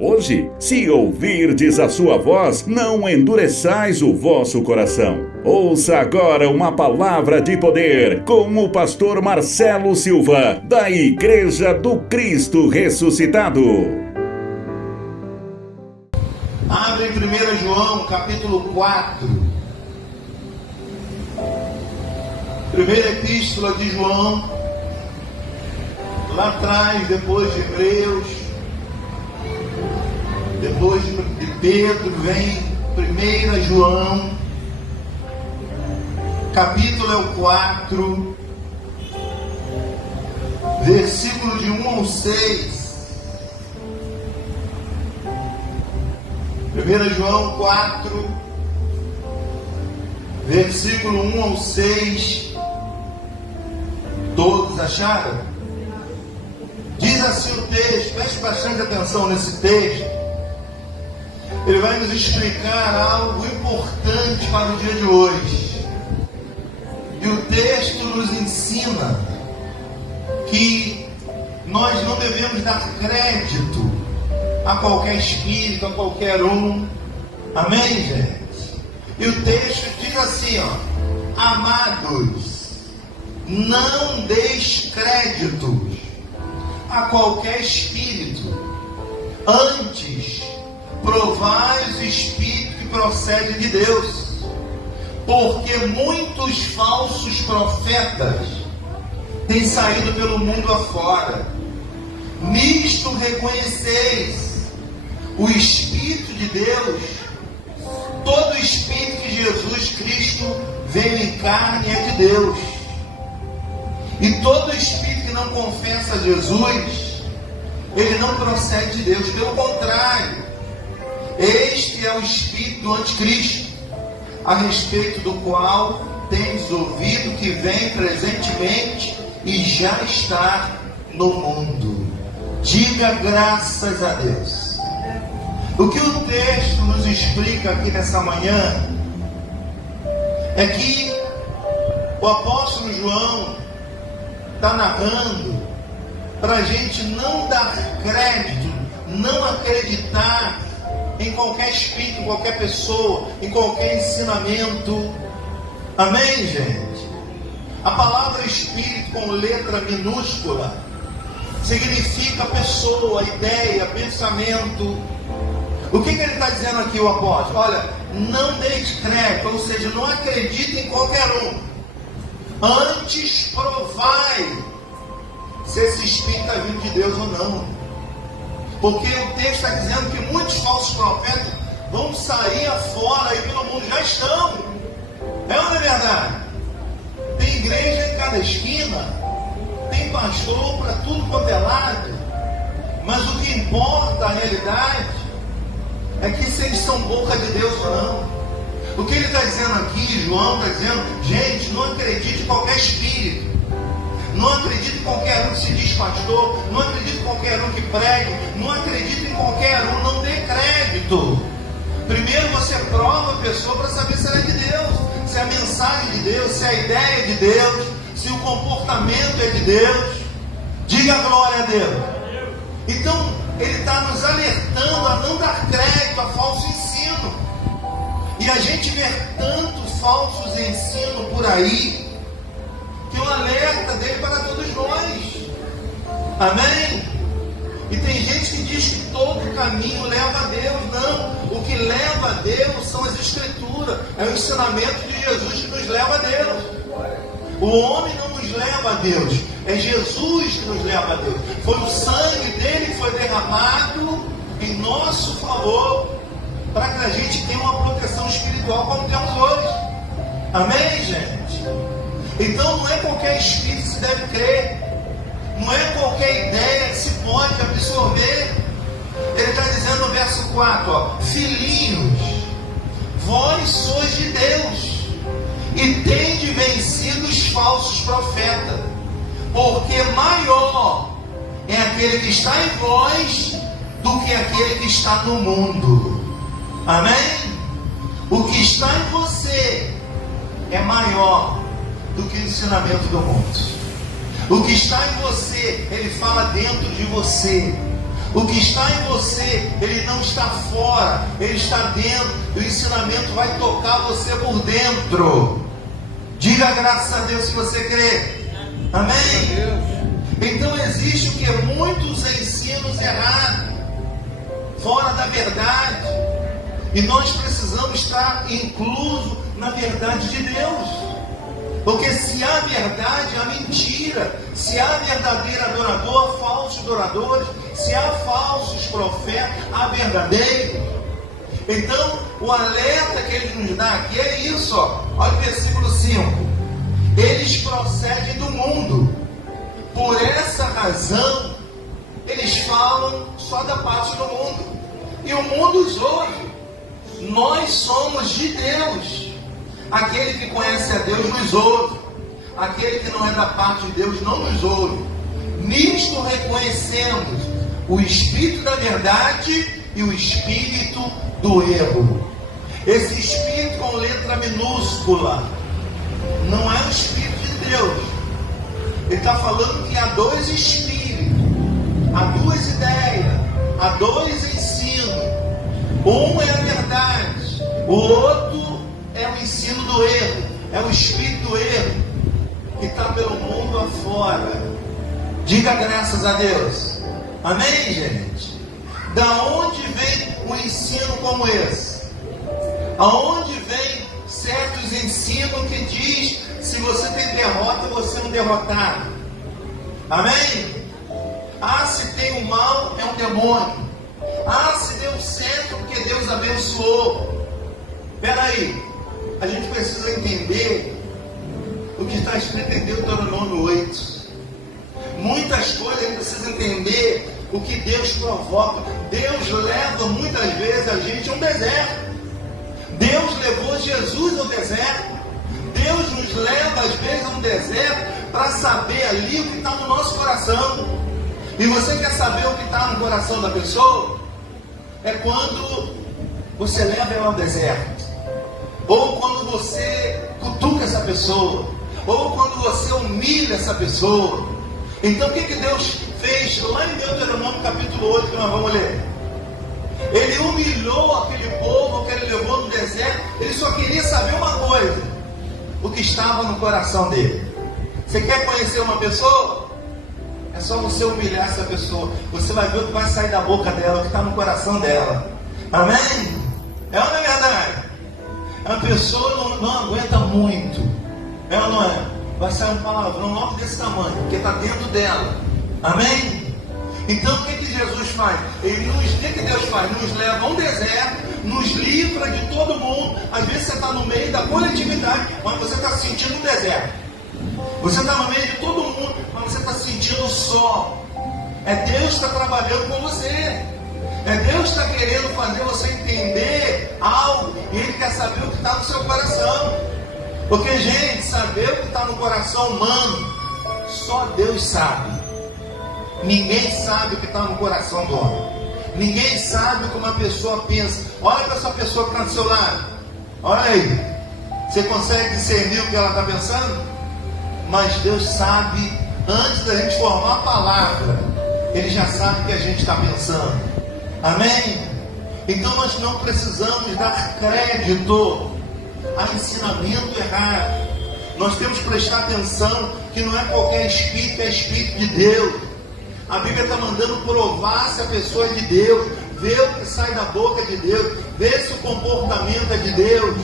Hoje, se ouvirdes a sua voz, não endureçais o vosso coração. Ouça agora uma palavra de poder com o pastor Marcelo Silva, da Igreja do Cristo Ressuscitado. Abre em 1 João, capítulo 4. Primeira epístola de João, lá atrás, depois de Hebreus, depois de Pedro, vem 1 João, capítulo é o 4, versículo de 1 ao 6. 1 João 4, versículo 1 ao 6. Todos acharam? Diz assim o texto, preste bastante atenção nesse texto. Ele vai nos explicar algo importante para o dia de hoje. E o texto nos ensina que nós não devemos dar crédito a qualquer espírito, a qualquer um. Amém, gente? E o texto diz assim, ó: amados, não deis créditos a qualquer espírito, antes provai os espíritos que procedem de Deus, porque muitos falsos profetas têm saído pelo mundo afora. Nisto reconheceis o Espírito de Deus. Todo Espírito que Jesus Cristo veio em carne é de Deus. E todo Espírito que não confessa a Jesus, ele não procede de Deus. Pelo contrário, este é o Espírito do Anticristo, a respeito do qual tens ouvido que vem presentemente e já está no mundo. Diga graças a Deus. O que o texto nos explica aqui nessa manhã é que o apóstolo João está narrando para a gente não dar crédito, não acreditar em qualquer espírito, em qualquer pessoa, em qualquer ensinamento. Amém, gente? A palavra espírito com letra minúscula significa pessoa, ideia, pensamento. O que ele está dizendo aqui, o apóstolo? Olha, não deis crédito, ou seja, não acredite em qualquer um. Antes provai se esse espírito está vindo de Deus ou não. Porque o texto está dizendo que muitos falsos profetas vão sair afora aí pelo mundo. Já estão. É ou não é verdade? Tem igreja em cada esquina, tem pastor para tudo quanto é lado. Mas o que importa, a realidade, é que se eles são boca de Deus ou não. O que ele está dizendo aqui, João está dizendo, gente, não acredite em qualquer espírito. Não acredite em qualquer um que se diz pastor. Não acredite em qualquer um que pregue. Não acredite em qualquer um. Não dê crédito. Primeiro você prova a pessoa para saber se ela é de Deus, se é a mensagem de Deus, se é a ideia de Deus, se o comportamento é de Deus. Diga glória a Deus. Então ele está nos alertando a não dar crédito a falso ensino. E a gente vê tanto falsos ensino por aí, que o alerta dele para todos nós. Amém? E tem gente que diz que todo caminho leva a Deus. Não, o que leva a Deus são as Escrituras, é o ensinamento de Jesus que nos leva a Deus. O homem não nos leva a Deus, é Jesus que nos leva a Deus. Foi o sangue dele que foi derramado em nosso favor, para que a gente tenha uma proteção espiritual como temos hoje. Amém, gente? Então não é qualquer espírito que se deve crer, não é qualquer ideia que se pode absorver. Ele está dizendo no verso 4, ó: filhinhos, vós sois de Deus, e tende vencido os falsos profetas, porque maior é aquele que está em vós do que aquele que está no mundo. Amém? O que está em você é maior do que o ensinamento do mundo. O que está em você, ele fala dentro de você. O que está em você, ele não está fora, ele está dentro. E o ensinamento vai tocar você por dentro. Diga graças a Deus se você crê. Amém? Então existe o que? Muitos ensinos errados, fora da verdade. E nós precisamos estar inclusos na verdade de Deus. Porque se há verdade, há mentira. Se há verdadeiro adorador, falsos adoradores. Se há falsos profetas, há verdadeiros. Então, o alerta que ele nos dá aqui é isso, ó. Olha o versículo 5. Eles procedem do mundo. Por essa razão, eles falam só da parte do mundo. E o mundo os ouve. Nós somos de Deus. Aquele que conhece a Deus nos ouve. Aquele que não é da parte de Deus não nos ouve. Nisto reconhecemos o espírito da verdade e o espírito do erro. Esse espírito com letra minúscula não é o espírito de Deus. Ele está falando que há dois espíritos, há duas ideias, há dois ensinos. Um é a verdade, o outro é o ensino do erro, é o espírito do erro que está pelo mundo afora. Diga graças a Deus. Amém, gente? Da onde vem um ensino como esse? Aonde vem certos ensinos que diz: se você tem derrota, você é um derrotado? Amém? Ah, se tem o mal, é um demônio. Ah, se deu certo porque Deus abençoou. Espera aí, a gente precisa entender o que está escrito em Deuteronômio 8. Muitas coisas a gente precisa entender o que Deus provoca. Deus leva muitas vezes a gente a um deserto. Deus levou Jesus ao deserto. Deus nos leva às vezes a um deserto para saber ali o que está no nosso coração. E você quer saber o que está no coração da pessoa? É quando você leva ela ao deserto, ou quando você cutuca essa pessoa, ou quando você humilha essa pessoa. Então o que Deus fez lá em Deuteronômio capítulo 8, que nós vamos ler? Ele humilhou aquele povo que ele levou no deserto. Ele só queria saber uma coisa: o que estava no coração dele. Você quer conhecer uma pessoa? É só você humilhar essa pessoa. Você vai ver o que vai sair da boca dela, o que está no coração dela. Amém? É ou não é verdade? A pessoa não aguenta muito. É ou não é? Vai sair um palavrão logo desse tamanho, porque está dentro dela. Amém? Então o que Jesus faz? O que Deus faz? Nos leva a um deserto, nos livra de todo mundo. Às vezes você está no meio da coletividade, mas você está sentindo um deserto. Você está no meio de todo mundo, mas você está sentindo só. É Deus que está trabalhando com você. É Deus que está querendo fazer você entender algo. E Ele quer saber o que está no seu coração. Porque, gente, saber o que está no coração humano, só Deus sabe. Ninguém sabe o que está no coração do homem. Ninguém sabe como a pessoa pensa. Olha para essa pessoa que está do seu lado. Olha aí. Você consegue discernir o que ela está pensando? Mas Deus sabe, antes da gente formar a palavra, Ele já sabe o que a gente está pensando. Amém? Então nós não precisamos dar crédito a ensinamento errado. Nós temos que prestar atenção que não é qualquer espírito, é espírito de Deus. A Bíblia está mandando provar se a pessoa é de Deus, ver o que sai da boca de Deus, ver se o comportamento é de Deus.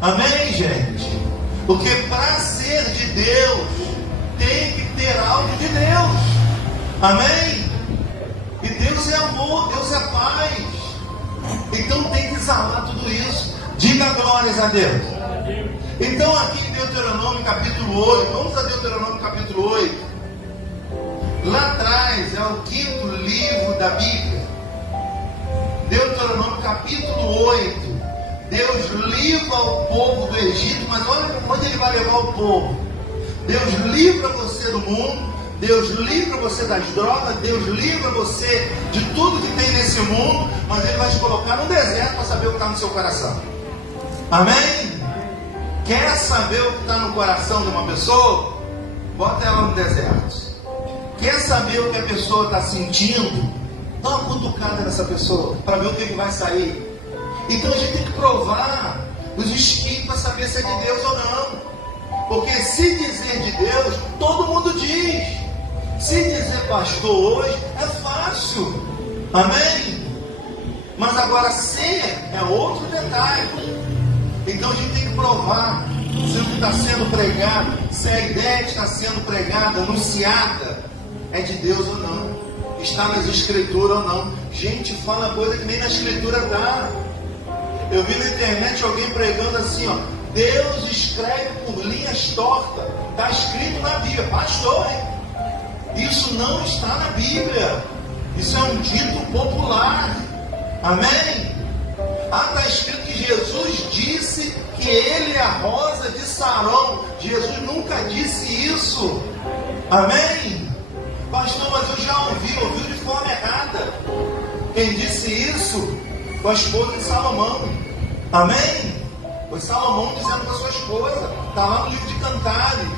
Amém, gente? Porque para ser de Deus, tem que ter algo de Deus. Amém? E Deus é amor, Deus é paz. Então tem que exalar tudo isso. Diga glórias a Deus. Então aqui em Deuteronômio capítulo 8, vamos a Deuteronômio capítulo 8. Lá atrás é o 5º livro da Bíblia. Deuteronômio capítulo 8. Deus livra o povo do Egito, mas olha onde Ele vai levar o povo. Deus livra você do mundo, Deus livra você das drogas, Deus livra você de tudo que tem nesse mundo, mas Ele vai te colocar no deserto para saber o que está no seu coração. Amém? Quer saber o que está no coração de uma pessoa? Bota ela no deserto. Quer saber o que a pessoa está sentindo? Dá uma cutucada nessa pessoa para ver o que vai sair. Então a gente tem que provar os espíritos para saber se é de Deus ou não. Porque se dizer de Deus, todo mundo diz. Se dizer pastor hoje é fácil. Amém? Mas agora ser é outro detalhe. Então a gente tem que provar se o que está sendo pregado, se a ideia que está sendo pregada, anunciada, é de Deus ou não. Está nas escrituras ou não. Gente, fala coisa que nem na escritura dá. Eu vi na internet alguém pregando assim, ó: Deus escreve por linhas tortas. Está escrito na Bíblia. Pastor, hein? Isso não está na Bíblia. Isso é um dito popular. Amém? Está escrito que Jesus disse que ele é a rosa de Sarão. Jesus nunca disse isso. Amém? Pastor, mas eu já ouviu de forma errada. Quem disse isso foi a esposa de Salomão. Amém? Foi Salomão dizendo para sua esposa. Está lá no livro de Cantares.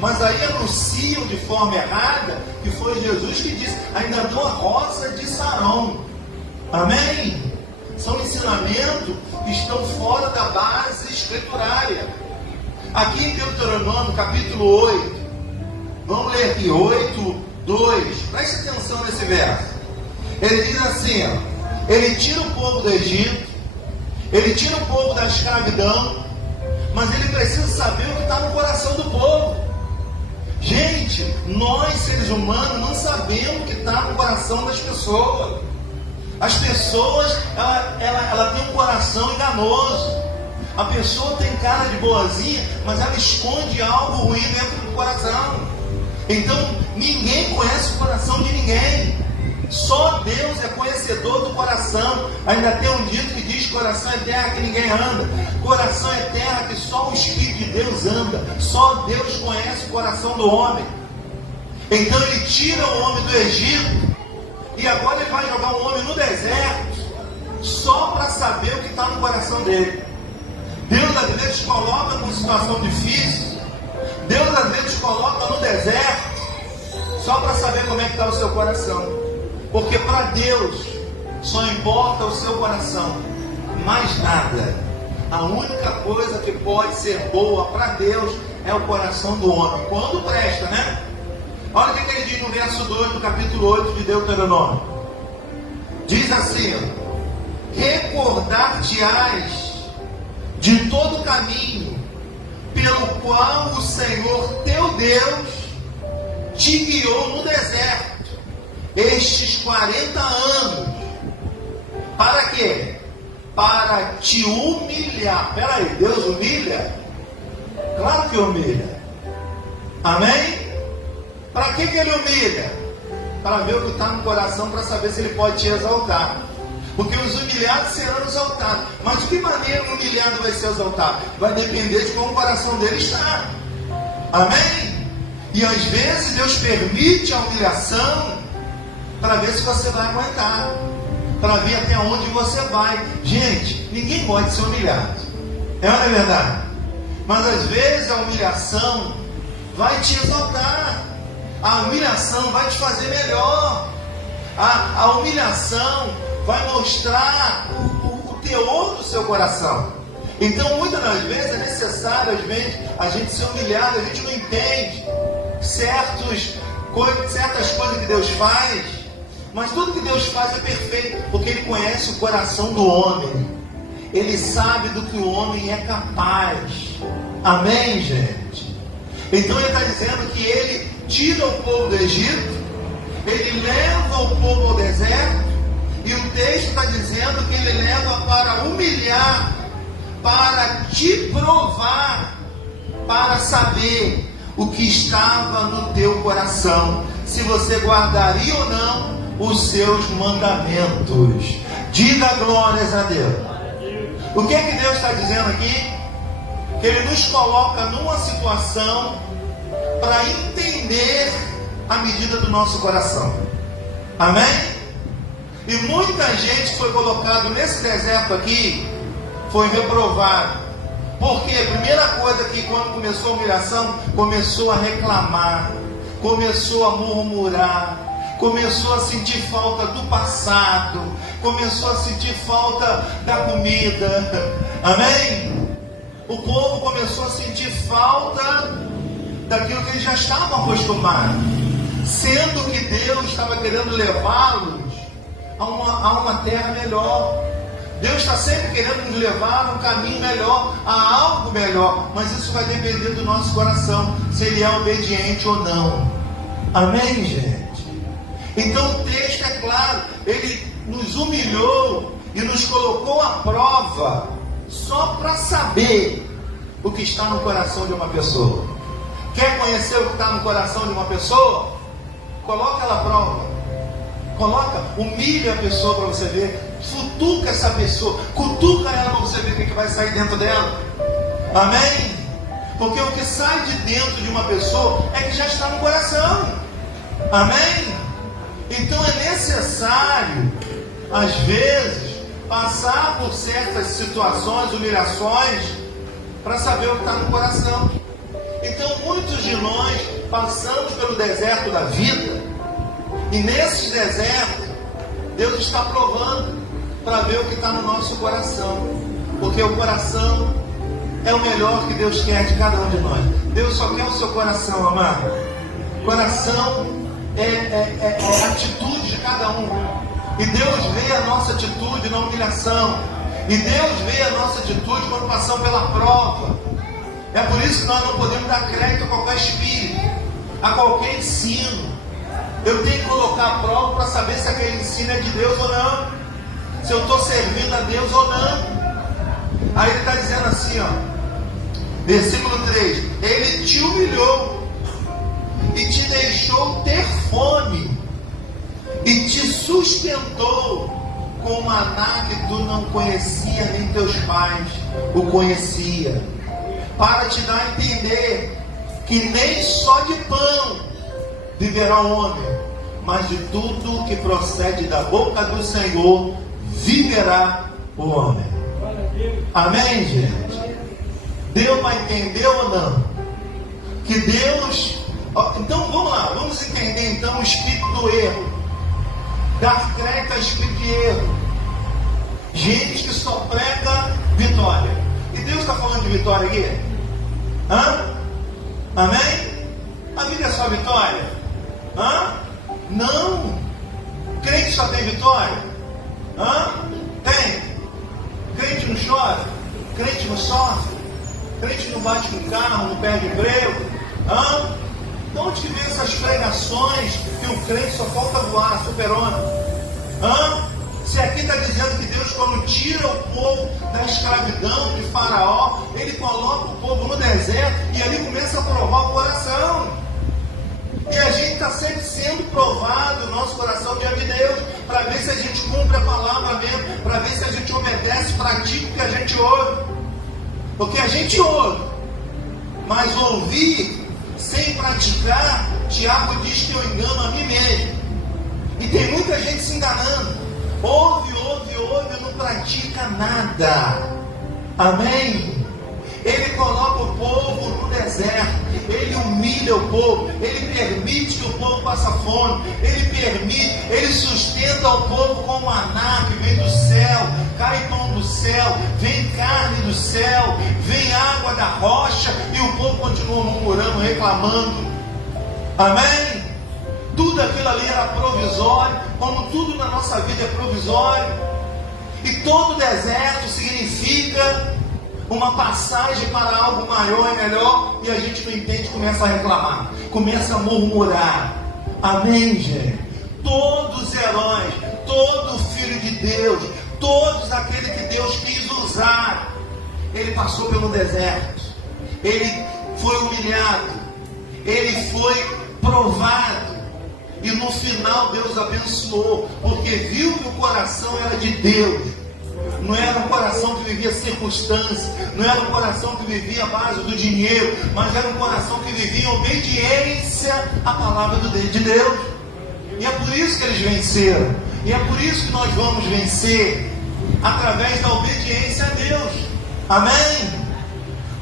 Mas aí anunciam de forma errada que foi Jesus que disse: ainda dou a rosa de Sarão. Amém? São ensinamentos que estão fora da base escriturária. Aqui em Deuteronômio capítulo 8, vamos ler aqui 8:2. Preste atenção nesse verso. Ele diz assim, ó: ele tira o povo do Egito, ele tira o povo da escravidão, mas ele precisa saber o que está no coração do povo. Gente, nós seres humanos não sabemos o que está no coração das pessoas. As pessoas, ela tem um coração enganoso. A pessoa tem cara de boazinha, mas ela esconde algo ruim dentro do coração. Então, ninguém conhece o coração de ninguém. Só Deus é conhecedor do coração. Ainda tem um dito que diz: coração é terra que ninguém anda. Coração é terra que só o Espírito de Deus anda. Só Deus conhece o coração do homem. Então ele tira o homem do Egito, e agora ele vai jogar o homem no deserto, só para saber o que está no coração dele. Deus às vezes coloca numa situação difícil. Deus às vezes coloca no deserto, só para saber como é que está o seu coração. Porque para Deus só importa o seu coração, mais nada. A única coisa que pode ser boa para Deus é o coração do homem, quando presta, né? Olha o que ele diz no verso 2 do capítulo 8 de Deuteronômio. Diz assim: recordar-te-ás de todo o caminho pelo qual o Senhor teu Deus te guiou no deserto estes 40 anos. Para quê? Para te humilhar. Peraí, Deus humilha? Claro que humilha. Amém? Para que ele humilha? Para ver o que está no coração, para saber se ele pode te exaltar. Porque os humilhados serão exaltados. Mas de que maneira o humilhado vai ser exaltado? Vai depender de como o coração dele está. Amém? E às vezes Deus permite a humilhação para ver se você vai aguentar, para ver até onde você vai. Gente, ninguém gosta de ser humilhado. É ou não é verdade? Mas às vezes a humilhação vai te exaltar. A humilhação vai te fazer melhor. A humilhação vai mostrar o teor do seu coração. Então, muitas das vezes é necessário, às vezes, a gente ser humilhado. A gente não entende certas coisas que Deus faz, mas tudo que Deus faz é perfeito, porque Ele conhece o coração do homem. Ele sabe do que o homem é capaz. Amém, gente? Então Ele está dizendo que Ele tira o povo do Egito, Ele leva o povo ao deserto, e o texto está dizendo que Ele leva para humilhar, para te provar, para saber o que estava no teu coração, se você guardaria ou não os seus mandamentos. Diga glórias a Deus. O que é que Deus está dizendo aqui? Que Ele nos coloca numa situação para entender a medida do nosso coração. Amém? E muita gente foi colocado nesse deserto aqui, foi reprovado. Porque a primeira coisa que quando começou a humilhação, começou a reclamar, começou a murmurar, começou a sentir falta do passado, começou a sentir falta da comida, amém? O povo começou a sentir falta daquilo que eles já estavam acostumados, sendo que Deus estava querendo levá-los a uma terra melhor. Deus está sempre querendo nos levar a um caminho melhor, a algo melhor, mas isso vai depender do nosso coração, se ele é obediente ou não. Amém, gente? Então o texto é claro, ele nos humilhou e nos colocou à prova, só para saber o que está no coração de uma pessoa. Quer conhecer o que está no coração de uma pessoa? Coloca ela à prova. Humilha a pessoa para você ver, futuca essa pessoa, cutuca ela para você ver o que vai sair dentro dela. Amém? Porque o que sai de dentro de uma pessoa é que já está no coração. Amém? Então é necessário, às vezes, passar por certas situações, humilhações, para saber o que está no coração. Então muitos de nós passamos pelo deserto da vida, e nesses desertos Deus está provando para ver o que está no nosso coração, porque o coração é o melhor que Deus quer de cada um de nós. Deus só quer o seu coração, amado. Coração é a atitude de cada um, e Deus vê a nossa atitude na humilhação, e Deus vê a nossa atitude quando passamos pela prova. É por isso que nós não podemos dar crédito a qualquer espírito, a qualquer ensino. Eu tenho que colocar a prova para saber se aquele ensino é de Deus ou não, se eu estou servindo a Deus ou não. Aí ele está dizendo assim, ó, versículo 3: ele te humilhou e te deixou ter fome, e te sustentou com maná que tu não conhecia, nem teus pais o conhecia, para te dar a entender que nem só de pão viverá o homem, mas de tudo que procede da boca do Senhor viverá o homem. Amém, gente? Deu para entender ou não? Que Deus... Então vamos lá, vamos entender então o espírito do erro. Dar crédito ao espírito de erro. Gente que só prega vitória. E Deus está falando de vitória aqui? Amém? A vida é só vitória? Não. Crente só tem vitória? Tem. Crente não chora? Crente não sofre? Crente não bate com carro, não perde emprego? De onde que vem essas pregações que o crente só falta voar, super-homem? Se aqui está dizendo que Deus, quando tira o povo da escravidão de Faraó, ele coloca o povo no deserto e ali começa a provar o coração. E a gente está sempre sendo provado o nosso coração diante de Deus, para ver se a gente cumpre a palavra mesmo, para ver se a gente obedece, pratica o que a gente ouve. Porque a gente ouve, mas ouvir sem praticar, Tiago diz que eu engano a mim mesmo. E tem muita gente se enganando. Ouve, e não pratica nada. Amém? Ele coloca o povo no deserto, ele humilha o povo, ele permite que o povo passe fome, ele sustenta o povo com maná que vem do céu, cai pão do céu, vem carne do céu, vem água da rocha, e o povo continua murmurando, reclamando. Amém? Tudo aquilo ali era provisório, como tudo na nossa vida é provisório, e todo deserto significa uma passagem para algo maior e melhor, e a gente não entende, começa a reclamar, começa a murmurar. Amém, gente? Todos os heróis, todo filho de Deus, todos aqueles que Deus quis usar, ele passou pelo deserto, ele foi humilhado, ele foi provado, e no final Deus abençoou, porque viu que o coração era de Deus. Não era um coração que vivia circunstância, não era um coração que vivia à base do dinheiro, mas era um coração que vivia em obediência à palavra de Deus. E é por isso que eles venceram, e é por isso que nós vamos vencer, através da obediência a Deus. Amém?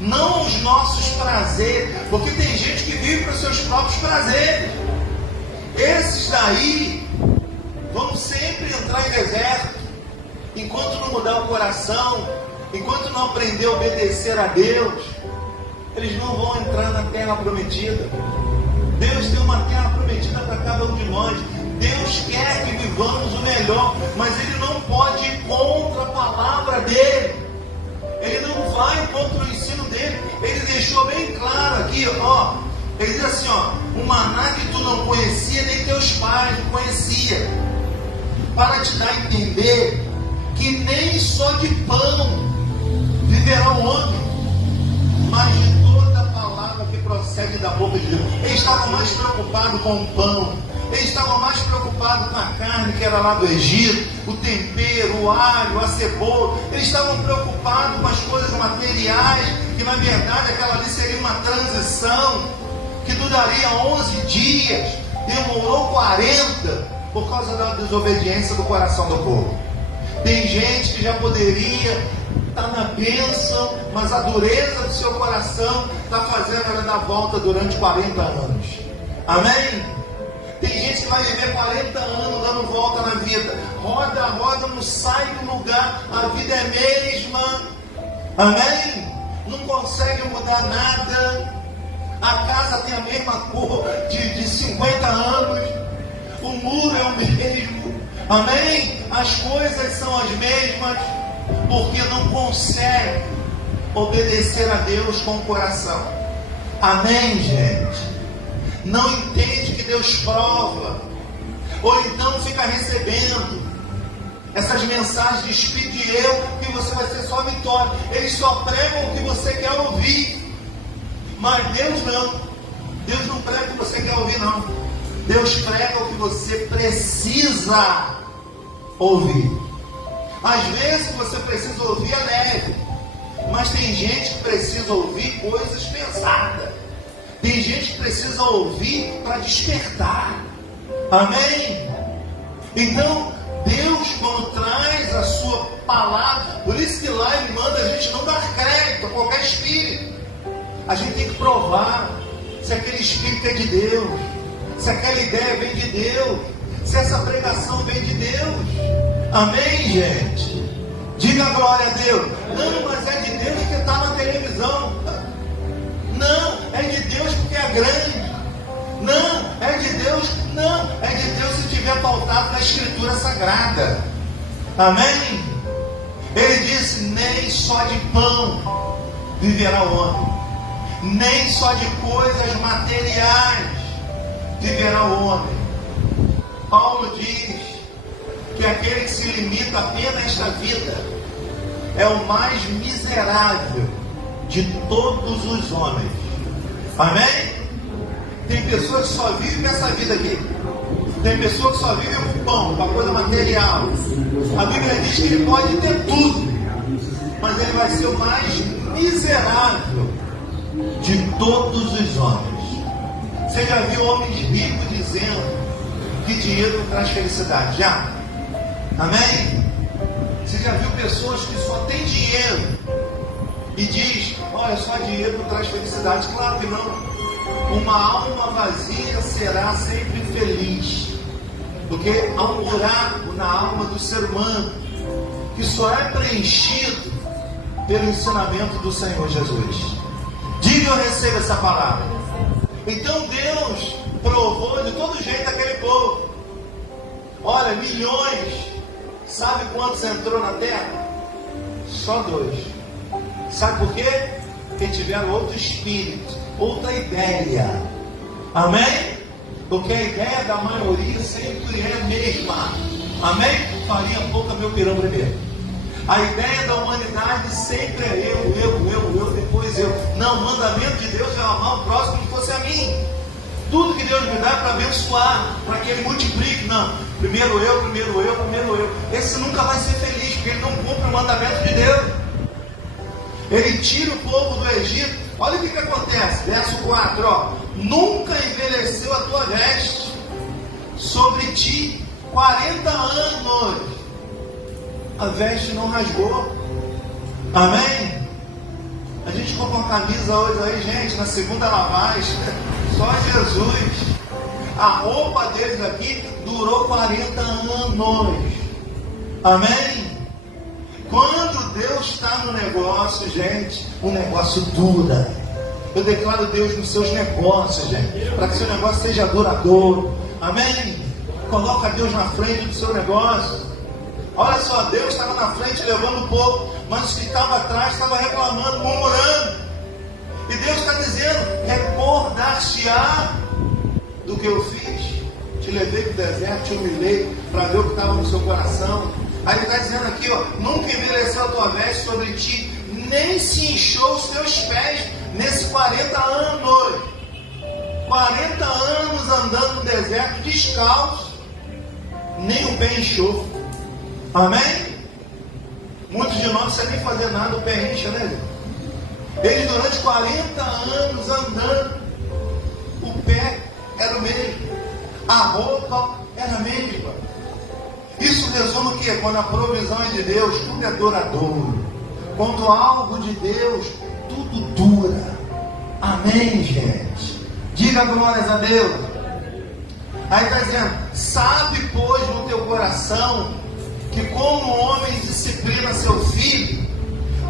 Não os nossos prazeres, porque tem gente que vive para os seus próprios prazeres. Esses daí vão sempre entrar em deserto. Enquanto não mudar o coração, enquanto não aprender a obedecer a Deus, eles não vão entrar na terra prometida. Deus tem uma terra prometida para cada um de nós. Deus quer que vivamos o melhor, mas Ele não pode ir contra a palavra dEle. Ele não vai contra o ensino dEle. Ele deixou bem claro aqui, ó. Ele diz assim, ó: o maná que tu não conhecia, nem teus pais não conheciam. Para te dar a entender que nem só de pão viverá o homem, mas de toda palavra que procede da boca de Deus. Ele estava mais preocupado com o pão, ele estava mais preocupado com a carne que era lá do Egito, o tempero, o alho, a cebola. Eles estavam preocupados com as coisas materiais, que na verdade aquela ali seria uma transição que duraria 11 dias, demorou 40 por causa da desobediência do coração do povo. Tem gente que já poderia estar na bênção, mas a dureza do seu coração está fazendo ela dar volta durante 40 anos. Amém? Tem gente que vai viver 40 anos dando volta na vida. Roda, não sai do lugar. A vida é a mesma. Amém? Não consegue mudar nada. A casa tem a mesma cor de 50 anos. O muro é o mesmo. Amém? As coisas são as mesmas, porque não consegue obedecer a Deus com o coração. Amém, gente? Não entende que Deus prova, ou então fica recebendo essas mensagens de espírito e eu, que você vai ser só vitória. Eles só pregam o que você quer ouvir, mas Deus não. Deus não prega o que você quer ouvir, não. Deus prega o que você precisa ouvir. Às vezes você precisa ouvir é leve, mas tem gente que precisa ouvir coisas pesadas. Tem gente que precisa ouvir para despertar. Amém? Então, Deus, quando traz a sua palavra, por isso que lá Ele manda a gente não dar crédito a qualquer espírito. A gente tem que provar se aquele espírito é de Deus, se aquela ideia vem de Deus, se essa pregação vem de Deus. Amém, gente? Diga glória a Deus. Não, mas é de Deus porque está na televisão. Não, é de Deus porque é grande. Não, é de Deus. Não, é de Deus se tiver pautado na Escritura Sagrada. Amém? Ele disse: nem só de pão viverá o homem, nem só de coisas materiais viverá o homem. Paulo diz que aquele que se limita apenas a esta vida é o mais miserável de todos os homens. Amém? Tem pessoas que só vivem nessa vida aqui. Tem pessoas que só vivem com pão, com a coisa material. A Bíblia diz que ele pode ter tudo, mas ele vai ser o mais miserável de todos os homens. Você já viu homens ricos dizendo que dinheiro não traz felicidade? Já? Amém? Você já viu pessoas que só têm dinheiro e diz: olha, só dinheiro não traz felicidade? Claro que não. Uma alma vazia será sempre infeliz, porque há um buraco na alma do ser humano que só é preenchido pelo ensinamento do Senhor Jesus. Diga: eu recebo essa palavra. Então Deus provou de todo jeito aquele povo. Olha, milhões. Sabe quantos entrou na terra? Só 2. Sabe por quê? Porque tiveram outro espírito, outra ideia. Amém? Porque a ideia da maioria sempre é a mesma. Amém? Farinha pouca, meu pirão primeiro. A ideia da humanidade sempre é eu, depois eu. Não, o mandamento de Deus é amar o próximo como se fosse a mim. Tudo que Deus me dá é para abençoar, para que Ele multiplique. Não, primeiro eu. Esse nunca vai ser feliz, porque ele não cumpre o mandamento de Deus. Ele tira o povo do Egito. Olha o que acontece, verso 4, ó. Nunca envelheceu a tua veste sobre ti 40 anos. A veste não rasgou. Amém? A gente compra uma camisa hoje aí, gente, na segunda lavagem. Só Jesus. A roupa deles aqui durou 40 anos. Amém? Quando Deus está no negócio, gente, o negócio dura. Eu declaro Deus nos seus negócios, gente, para que seu negócio seja duradouro. Amém? Coloca Deus na frente do seu negócio. Olha só, Deus estava na frente levando o povo, mas os que estavam atrás estavam reclamando, murmurando. E Deus está dizendo: recordar-te-á do que eu fiz. Te levei para o deserto, te humilhei para ver o que estava no seu coração. Aí ele está dizendo aqui, ó: nunca envelheceu a tua veste sobre ti, nem se inchou os teus pés nesses 40 anos. 40 anos andando no deserto descalço, nem o pé inchou. Amém? Muitos de nós não sabem nem fazer nada, o pé incha, né? Eles durante 40 anos andando, o pé era o mesmo, a roupa era a mesma. Isso resume o que? Quando a provisão é de Deus, tudo é duradouro. Quando algo de Deus, tudo dura. Amém, gente? Diga glórias a Deus. Aí está dizendo: sabe, pois, no teu coração, que como o homem disciplina seu filho,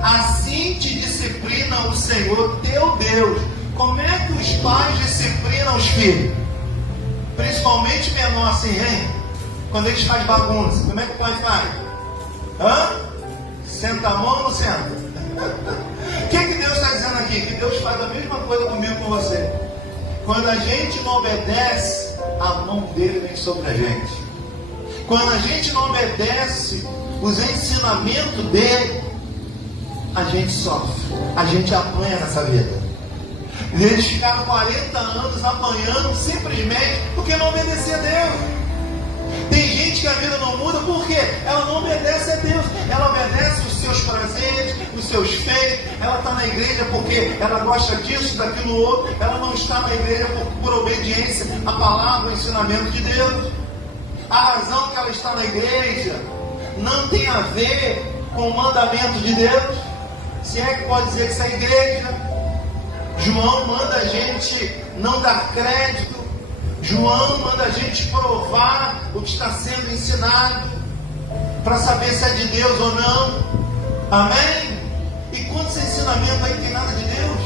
assim te disciplina o Senhor teu Deus. Como é que os pais disciplinam os filhos? Principalmente menor assim, hein? Quando eles fazem bagunça, como é que o pai faz? Senta a mão ou não senta? O que Deus está dizendo aqui? Que Deus faz a mesma coisa comigo e com você. Quando a gente não obedece, a mão dele vem sobre a gente. Quando a gente não obedece os ensinamentos dele, a gente sofre, a gente apanha nessa vida. E eles ficaram 40 anos apanhando simplesmente porque não obedecia a Deus. Tem gente que a vida não muda porque ela não obedece a Deus. Ela obedece os seus prazeres, os seus feitos. Ela está na igreja porque ela gosta disso, daquilo outro. Ela não está na igreja por obediência à palavra, ao ensinamento de Deus. A razão que ela está na igreja não tem a ver com o mandamento de Deus. Se é que pode dizer que isso é igreja. João manda a gente não dar crédito. João manda a gente provar o que está sendo ensinado, para saber se é de Deus ou não. Amém? E quantos ensinamentos aí tem nada de Deus?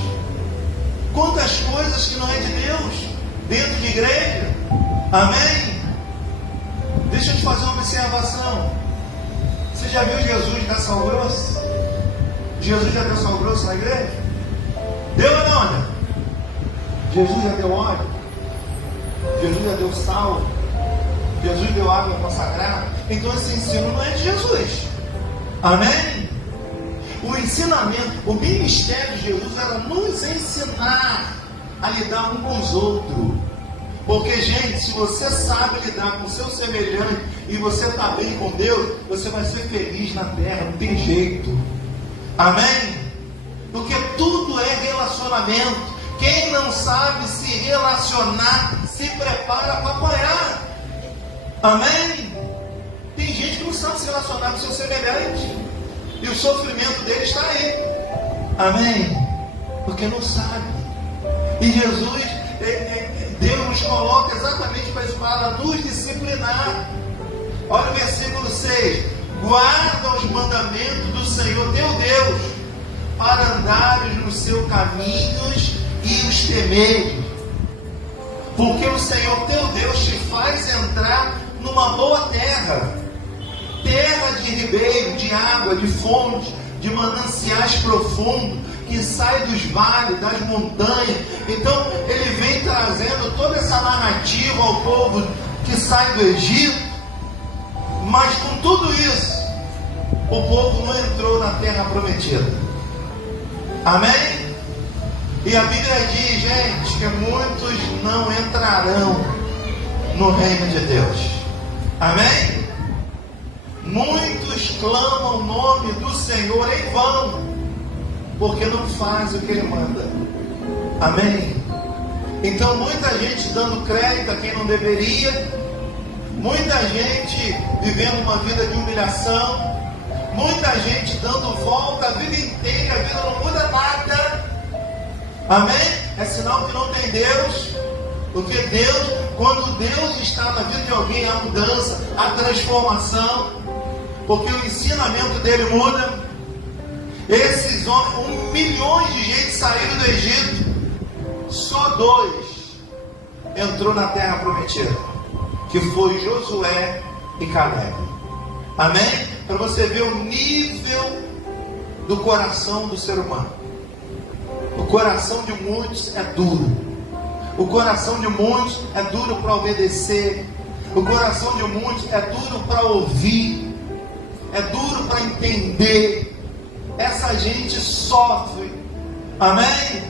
Quantas coisas que não é de Deus dentro de igreja? Amém? Deixa eu te fazer uma observação. Você já viu Jesus dar sal grosso? Jesus já deu sal grosso na igreja? Deu ou não? Jesus já deu óleo? Jesus já deu sal? Jesus deu água consagrada? Então esse ensino não é de Jesus. Amém? O ensinamento, o ministério de Jesus era nos ensinar a lidar um com os outros. Porque, gente, se você sabe lidar com o seu semelhante e você está bem com Deus, você vai ser feliz na terra, não tem jeito. Amém? Porque tudo é relacionamento. Quem não sabe se relacionar, se prepara para apanhar. Amém? Tem gente que não sabe se relacionar com o seu semelhante. E o sofrimento dele está aí. Amém? Porque não sabe. E Jesus, Deus nos coloca exatamente para isso, para nos disciplinar. Olha o versículo 6. Guarda os mandamentos do Senhor teu Deus, para andares nos seus caminhos e os temeres. Porque o Senhor teu Deus te faz entrar numa boa terra, terra de ribeiro, de água, de fonte, de mananciais profundos, que sai dos vales, das montanhas. Então ele vem trazendo toda essa narrativa ao povo que sai do Egito. Mas com tudo isso, o povo não entrou na terra prometida. Amém? E a Bíblia diz, gente, que muitos não entrarão no reino de Deus. Amém? Muitos clamam o nome do Senhor em vão, porque não faz o que Ele manda. Amém? Então muita gente dando crédito a quem não deveria, muita gente vivendo uma vida de humilhação, muita gente dando volta a vida inteira, a vida não muda nada. Amém? É sinal que não tem Deus. Porque Deus, Quando Deus está na vida de alguém, a mudança, a transformação, porque o ensinamento dele muda. Esses homens, milhões de gente saíram do Egito, só 2 entrou na terra prometida, que foi Josué e Caleb. Amém? Para você ver o nível do coração do ser humano. O coração de muitos é duro. O coração de muitos é duro para obedecer. O coração de muitos é duro para ouvir. É duro para entender. Essa gente sofre. Amém?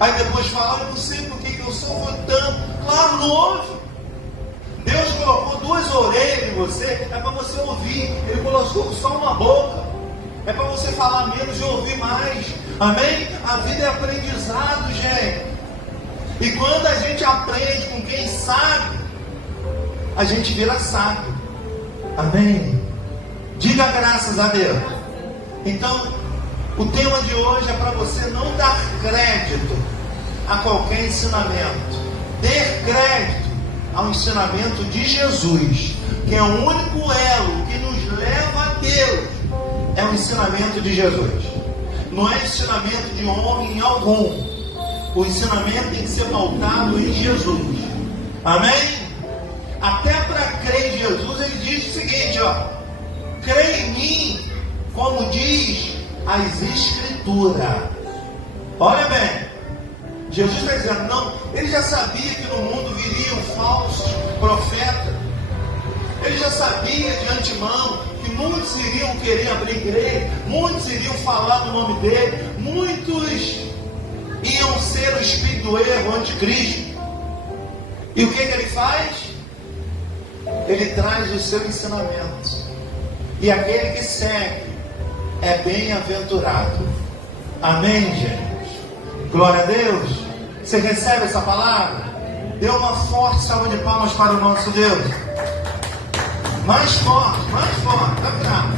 Aí depois fala, eu não sei por que eu sofro tanto. Claro, não ouve. Deus colocou 2 orelhas em você, é para você ouvir. Ele colocou só uma boca, é para você falar menos e ouvir mais. Amém? A vida é aprendizado, gente. E quando a gente aprende com quem sabe, a gente vira sábio. Amém? Diga graças a Deus. Então, o tema de hoje é para você não dar crédito a qualquer ensinamento. Dê crédito ao ensinamento de Jesus, que é o único elo que nos leva a Deus. É o ensinamento de Jesus. Não é ensinamento de homem algum. O ensinamento tem que ser pautado em Jesus. Amém? Até para crer em Jesus, ele diz o seguinte, crê em mim, como diz as Escrituras. Olha bem, Jesus está dizendo, não, ele já sabia que no mundo viriam falsos profetas. Ele já sabia de antemão que muitos iriam querer abrir igreja, muitos iriam falar no nome dele, muitos iam ser o espírito do erro, o anticristo. E o que ele faz? Ele traz os seus ensinamentos. E aquele que segue é bem-aventurado. Amém, gente? Glória a Deus. Você recebe essa palavra? Dê uma forte salva de palmas para o nosso Deus. Mais forte, vai virar.